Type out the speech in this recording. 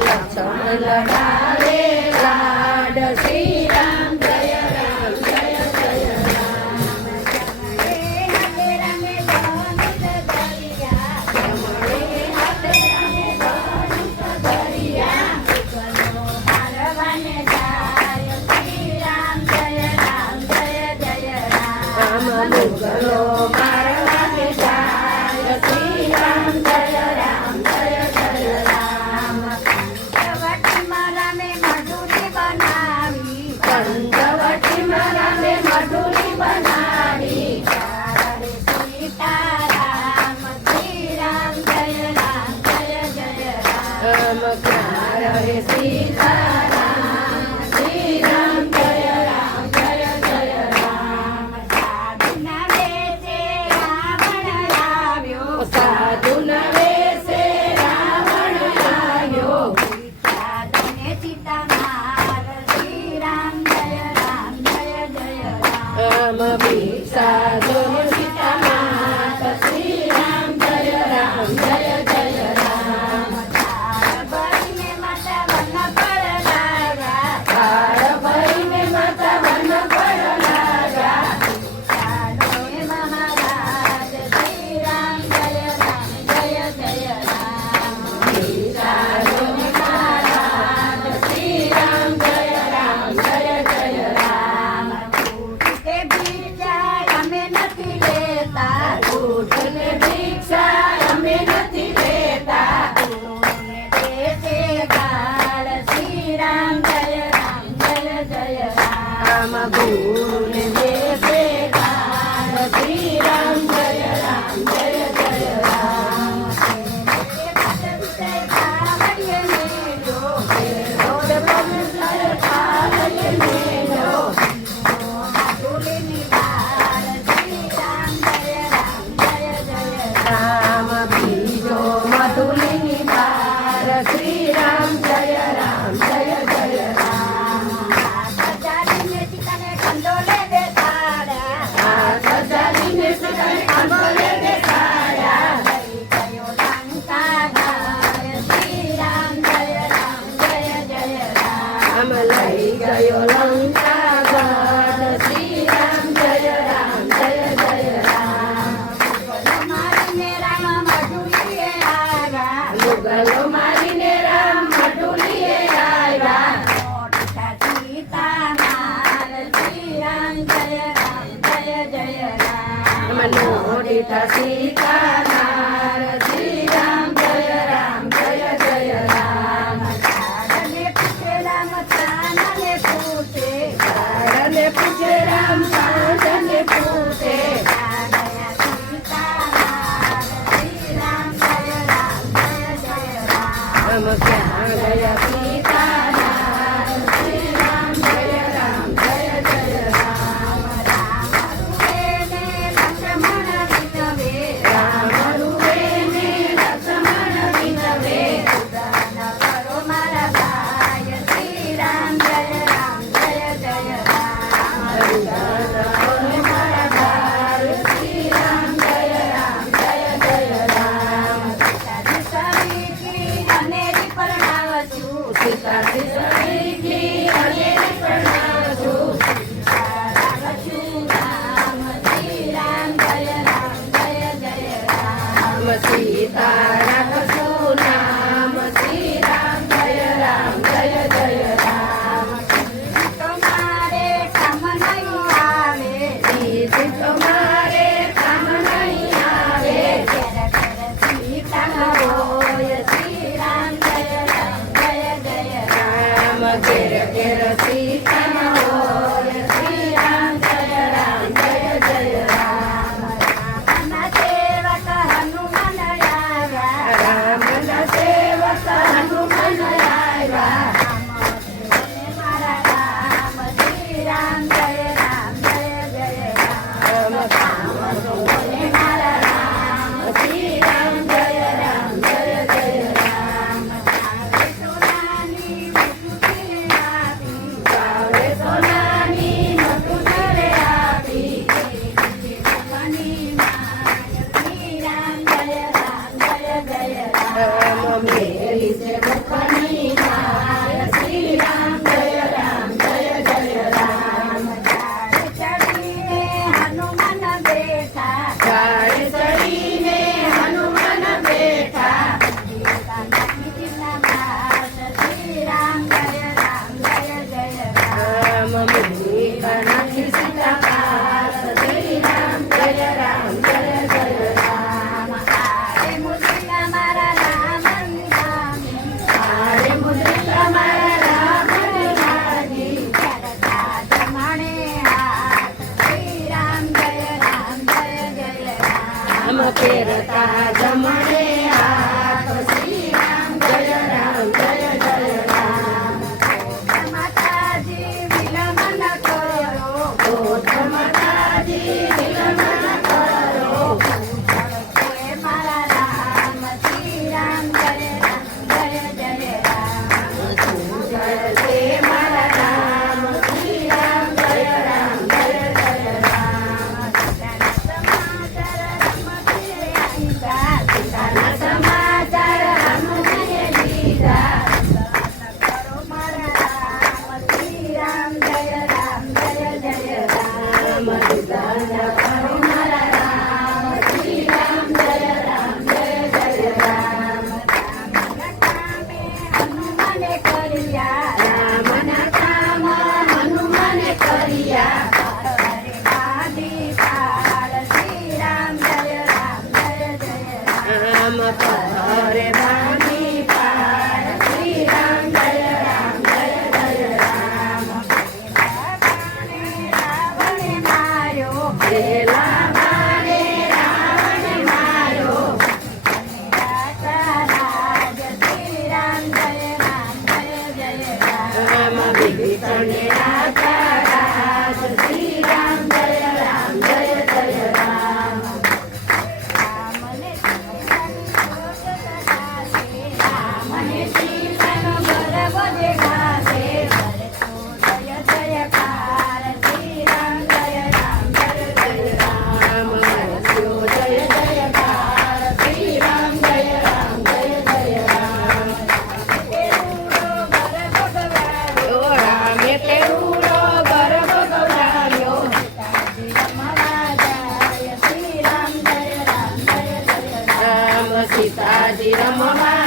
લક્ષ્મણ લડાવે લાડ શ્રી રામ જય રામ જય જય રામ જમણે હાથે રમે ધનુષ ધરિયા જમણે હાથે રમે ધનુષ ધરિયા મુગલો મારવાને જાય શ્રી રામ જય રામ જય જય રામ મુગલો મારવાને જાય શ્રી રામ જય રામ જય જય રામ પંચવટીમાં રામે મઢુલી બનાવી પંચવટીમાં રામે મઢુલી બનાવી ત્યારે સીતારામ શ્રી રામ જય રામ જય જય રામ ત્યારે સીતારામ શ્રી રામ જય રામ જય જય રામ સાધુના વેશે રાવણ આવ્યો સાધુના વેશે રાવણ આવ્યો સાધુને સીતા માર શ્રી રામ જય રામ જય જય રામ સાધુને સીતા માર શ્રી રામ જય રામ જય જય રામ ભરીને માતા વન પર લાગ્યા ભરીને માતા વન પર લાગ્યા સાધુને મહારાજ શ્રી રામ જય રામ જય જય રામ સાધુને મહારાજ શ્રી રામ જય રામ જય જય રામ ઉઠકે ભિક્ષા અમે નથી લેતા ઉઠકે ભિક્ષા અમે નથી લેતા ગુરુને દેશે ગાળ શ્રી રામ જય રામ જય જય રામ ગુરુને દેશે ગાળ શ્રી રામ જય રામ જય જય રામ રામ બીજો મધુલીની બાર શ્રી રામ જય રામ જય જય રામ સજારીને સીતાને કંડોલે બેસાડ્યા સજારીને સીતાને કંડોલે બેસાડ્યા લઈ ગયો લંકા ઘર શ્રી રામ જય રામ જય જય રામ લઈ ગયો લંકા ઘર શ્રી રામ જય રામ જય જય રામ મારીને રામ મઢુલીએ આવ્યા મુગલો મારીને રામ મઢુલીએ આવ્યા મોટા સીતા માર શ્રી રામ જય રામ જય જય રામ મોટા સીતા માર શ્રી રામ જય રામ જય જય રામ તારને પૂછે રામ તારને પૂછે તારને પૂછે રામ તારને પૂછે ક્યાં ગયા સીતારામ શ્રી રામ જય રામ જય જય રામ રામ રૂવે ને લક્ષ્મણ વિનવે ઉદાન કરો મારા ભાઈ શ્રી રામ જય રામ જય જય રામ ઉદાન કરો મારા ભાઈ શ્રી રામ જય રામ જય જય રામ સીતાજી સરીકી અનેરી પ્રણામ છું રામ શ્રી રામ જય રામ જય જય રામ સીતા રાખશું નામ શ્રી રામ જય રામ જય જય રામ તમારે કામ નહીં આવે તમારે કામ નહીં આવે સીતા હોય શ્રી રામ જય રામ જય જય રામ ઘેર ઘેર સીતા હોય શ્રી રામ જય રામ જય જય રામ રામના સેવક હનુમાન આવ્યા રામના સેવક હનુમાન આવ્યા મારા રામ શ્રી રામ જય રામ જય જય રામ મારા રામ શ્રી રામ જય રામ જય જય રામ સોનાની મુઠ્ઠી આપી બોલ્યા રામના કામ હનુમાને કર્યા અરે બાંધી પાર શ્રી રામ જય રામ હરે બાંધી પાર શ્રી રામ જય રામ રાવણે માર્યો પેલા બાણે રાવણે માર્યો રાજ શ્રી રામ જય રામ વિભીષણે રાજા રાજ શ્રી રામ જય રામ રામને સીતાનો ગરબો દેખાશે ભરતો જય જયકાર શ્રી રામ જય રામ ભરતો જય જયકાર શ્રી રામ જય રામ રામે કેવડો ગરબો ગવડાવ્યો રમવા જાય શ્રી રામ જય રામ સીતાજી રમવા